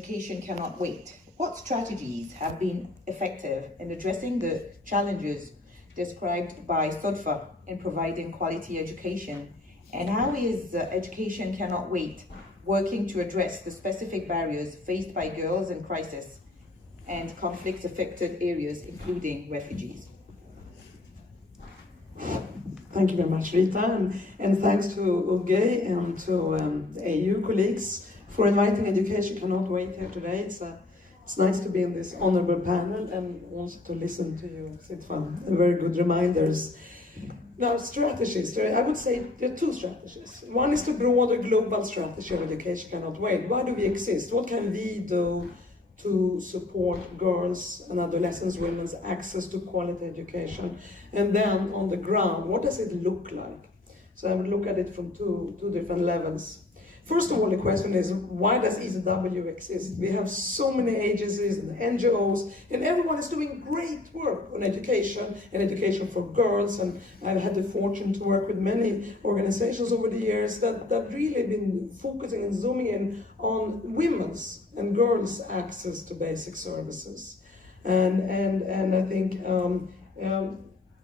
Education cannot wait. What strategies have been effective in addressing the challenges described by SODFA in providing quality education? And how is Education Cannot Wait working to address the specific barriers faced by girls in crisis and conflict-affected areas, including refugees? Thank you very much, Rita, and thanks to UGE and to the AU colleagues for inviting Education Cannot Wait here today. It's nice to be in this honorable panel and also to listen to you, Sitvan, and very good reminders. Now, strategies. I would say there are two strategies. One is the broader global strategy of Education Cannot Wait. Why do we exist? What can we do to support girls and adolescents, women's access to quality education? And then on the ground, what does it look like? So I would look at it from two different levels. First of all, the question is, why does ECW exist? We have so many agencies and NGOs, and everyone is doing great work on education and education for girls. And I've had the fortune to work with many organizations over the years that really been focusing and zooming in on women's and girls' access to basic services. And I think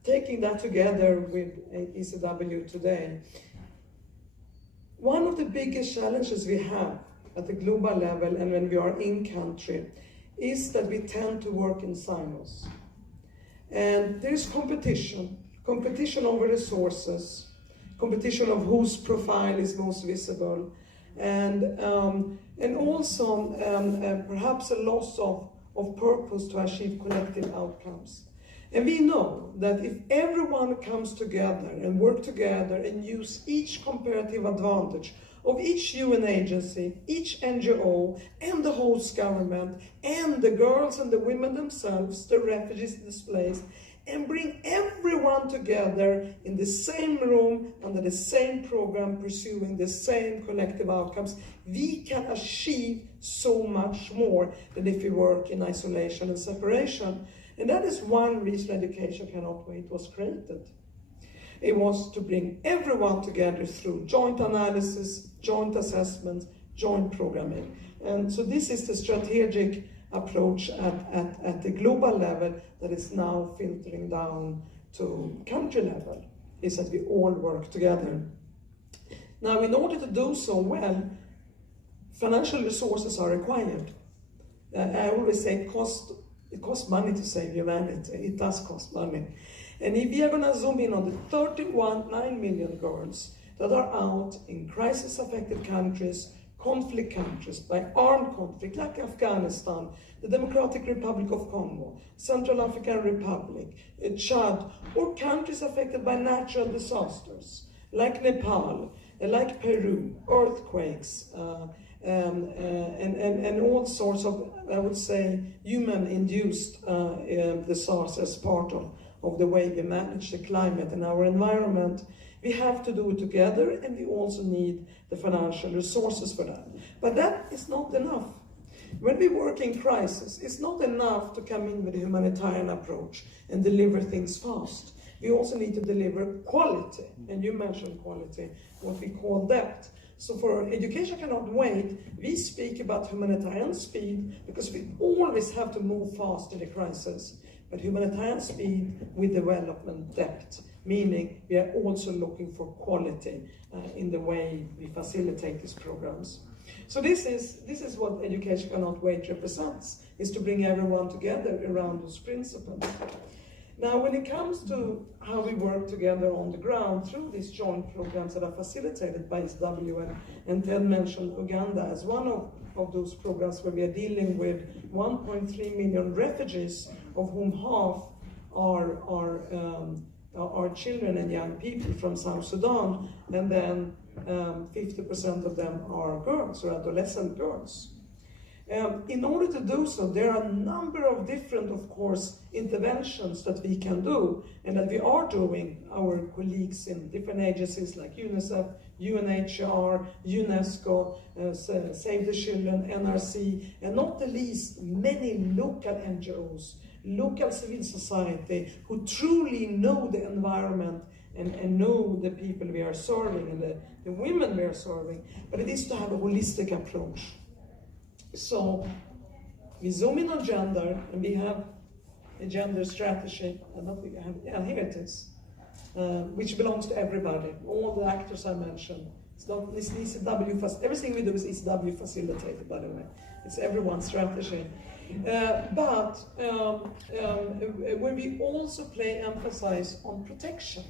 taking that together with ECW today, one of the biggest challenges we have at the global level and when we are in country is that we tend to work in silos. And there is competition over resources, competition of whose profile is most visible, and also perhaps a loss of purpose to achieve collective outcomes. And we know that if everyone comes together and work together and use each comparative advantage of each UN agency, each NGO, and the host government, and the girls and the women themselves, the refugees displaced, and bring everyone together in the same room under the same program, pursuing the same collective outcomes, we can achieve so much more than if we work in isolation and separation. And that is one reason Education Cannot Wait was created. It was to bring everyone together through joint analysis, joint assessments, joint programming. And so this is the strategic approach at the global level that is now filtering down to country level, is that we all work together. Now, in order to do so well, financial resources are required. I always say it costs money to save humanity. It does cost money. And if we are going to zoom in on the 9 million girls that are out in crisis-affected countries, conflict countries, by armed conflict, like Afghanistan, the Democratic Republic of Congo, Central African Republic, Chad, or countries affected by natural disasters, like Nepal, like Peru, earthquakes, and all sorts of, I would say, human-induced disasters as part of the way we manage the climate and our environment. We have to do it together, and we also need the financial resources for that. But that is not enough. When we work in crisis, it's not enough to come in with a humanitarian approach and deliver things fast. We also need to deliver quality, and you mentioned quality, what we call depth. So for Education Cannot Wait, we speak about humanitarian speed because we always have to move fast in a crisis. But humanitarian speed with development depth, meaning we are also looking for quality in the way we facilitate these programs. So this is what Education Cannot Wait represents, is to bring everyone together around those principles. Now, when it comes to how we work together on the ground through these joint programs that are facilitated by SW, and Ted mentioned Uganda as one of those programs where we are dealing with 1.3 million refugees, of whom half are children and young people from South Sudan, and then 50% of them are girls or adolescent girls. In order to do so, there are a number of different, of course, interventions that we can do and that we are doing, our colleagues in different agencies like UNICEF, UNHCR, UNESCO, Save the Children, NRC, and not the least, many local NGOs, local civil society who truly know the environment and know the people we are serving and the women we are serving. But it is to have a holistic approach. So we zoom in on gender, and we have a gender strategy. Here it is, which belongs to everybody, all the actors I mentioned. It's not this ECW, everything we do is ECW facilitated, by the way. It's everyone's strategy. But where we also emphasize on protection,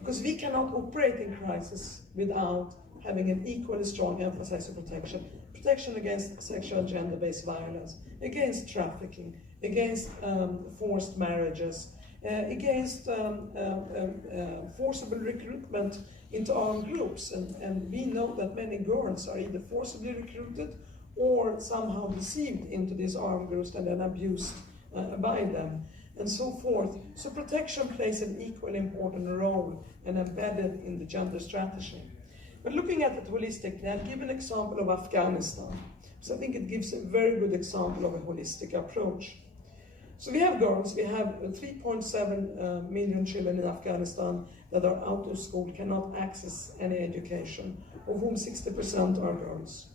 because we cannot operate in crisis without having an equally strong emphasis on protection. Protection against sexual and gender-based violence, against trafficking, against forced marriages, against forcible recruitment into armed groups. And we know that many girls are either forcibly recruited or somehow deceived into these armed groups and then abused by them, and so forth. So protection plays an equally important role and embedded in the gender strategy. But looking at it holistically, I'll give an example of Afghanistan, because I think it gives a very good example of a holistic approach. So we have girls, we have 3.7 million children in Afghanistan that are out of school, cannot access any education, of whom 60% are girls.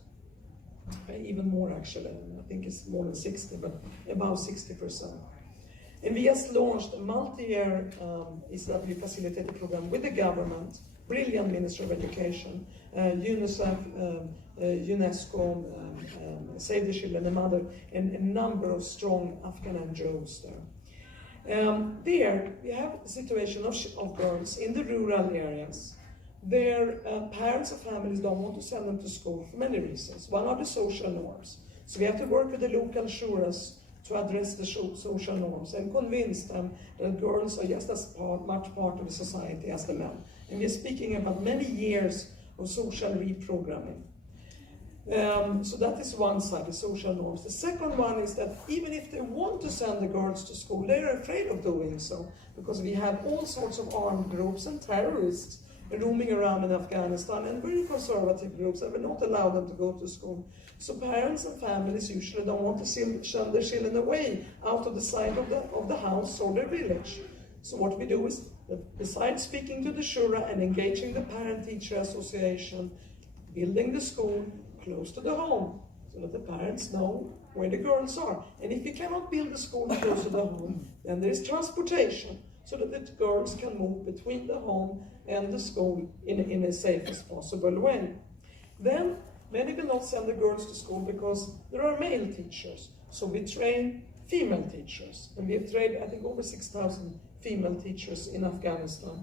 Even more actually, I think it's more than 60, but about 60%. And we just launched a multi-year ECW facilitated program with the government, brilliant Minister of Education, UNICEF, UNESCO, Save the Children and Mother, and a number of strong Afghan NGOs there. There we have a situation of girls in the rural areas. Their parents and families don't want to send them to school for many reasons. One are the social norms. So we have to work with the local shuras to address the social norms and convince them that girls are just as much part of the society as the men. And we're speaking about many years of social reprogramming. So that is one side, the social norms. The second one is that even if they want to send the girls to school, they're afraid of doing so, because we have all sorts of armed groups and terrorists roaming around in Afghanistan, and very conservative groups that will not allow them to go to school. So parents and families usually don't want to send their children away out of the sight of the house or their village. So what we do is, besides speaking to the shura and engaging the parent-teacher association, building the school close to the home, so that the parents know where the girls are. And if you cannot build the school close to the home, then there is transportation, so that the girls can move between the home and the school in a safest possible way. Then many will not send the girls to school because there are male teachers. So we train female teachers, and we have trained, I think, over 6,000 female teachers in Afghanistan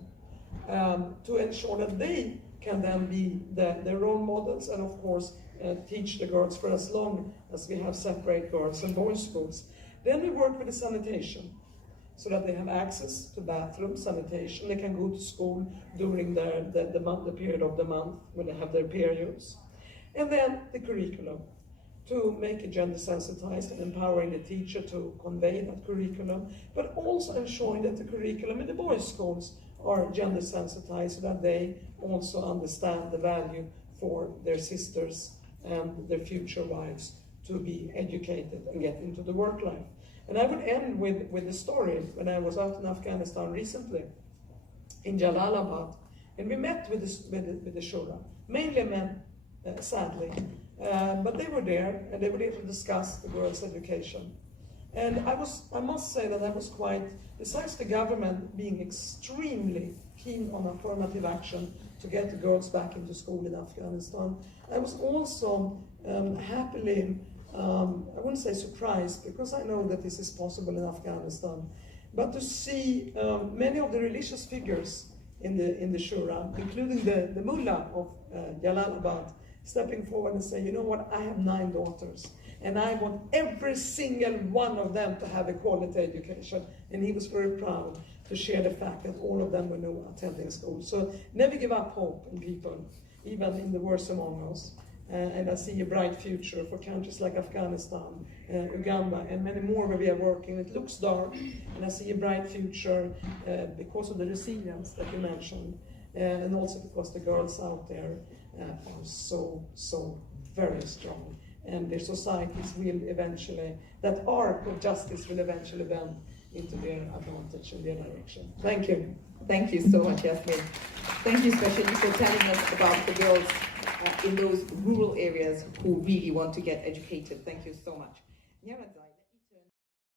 to ensure that they can then be their role models, and of course teach the girls for as long as we have separate girls and boys schools. Then we work with the sanitation, so that they have access to bathroom, sanitation. They can go to school during the period of the month when they have their periods. And then the curriculum, to make it gender sensitized and empowering the teacher to convey that curriculum, but also ensuring that the curriculum in the boys' schools are gender sensitized, so that they also understand the value for their sisters and their future wives to be educated and get into the work life. And I would end with a story. When I was out in Afghanistan recently, in Jalalabad, and we met with the shura, mainly men, sadly, but they were there, and they were there to discuss the girls' education. And I must say that I was quite, besides the government being extremely keen on affirmative action to get the girls back into school in Afghanistan, I was also happily, I wouldn't say surprised, because I know that this is possible in Afghanistan, but to see many of the religious figures in the shura, including the mullah of Jalalabad, stepping forward and say, you know what, I have 9 daughters, and I want every single one of them to have a quality education. And he was very proud to share the fact that all of them were now attending school. So never give up hope in people, even in the worst among us. And I see a bright future for countries like Afghanistan, Uganda, and many more where we are working. It looks dark, and I see a bright future because of the resilience that you mentioned, and also because the girls out there are so very strong, and their societies will eventually, that arc of justice will eventually bend into their advantage and their direction. Thank you. Thank you so much, Yasmine. Thank you especially for telling us about the girls in those rural areas who really want to get educated. Thank you so much.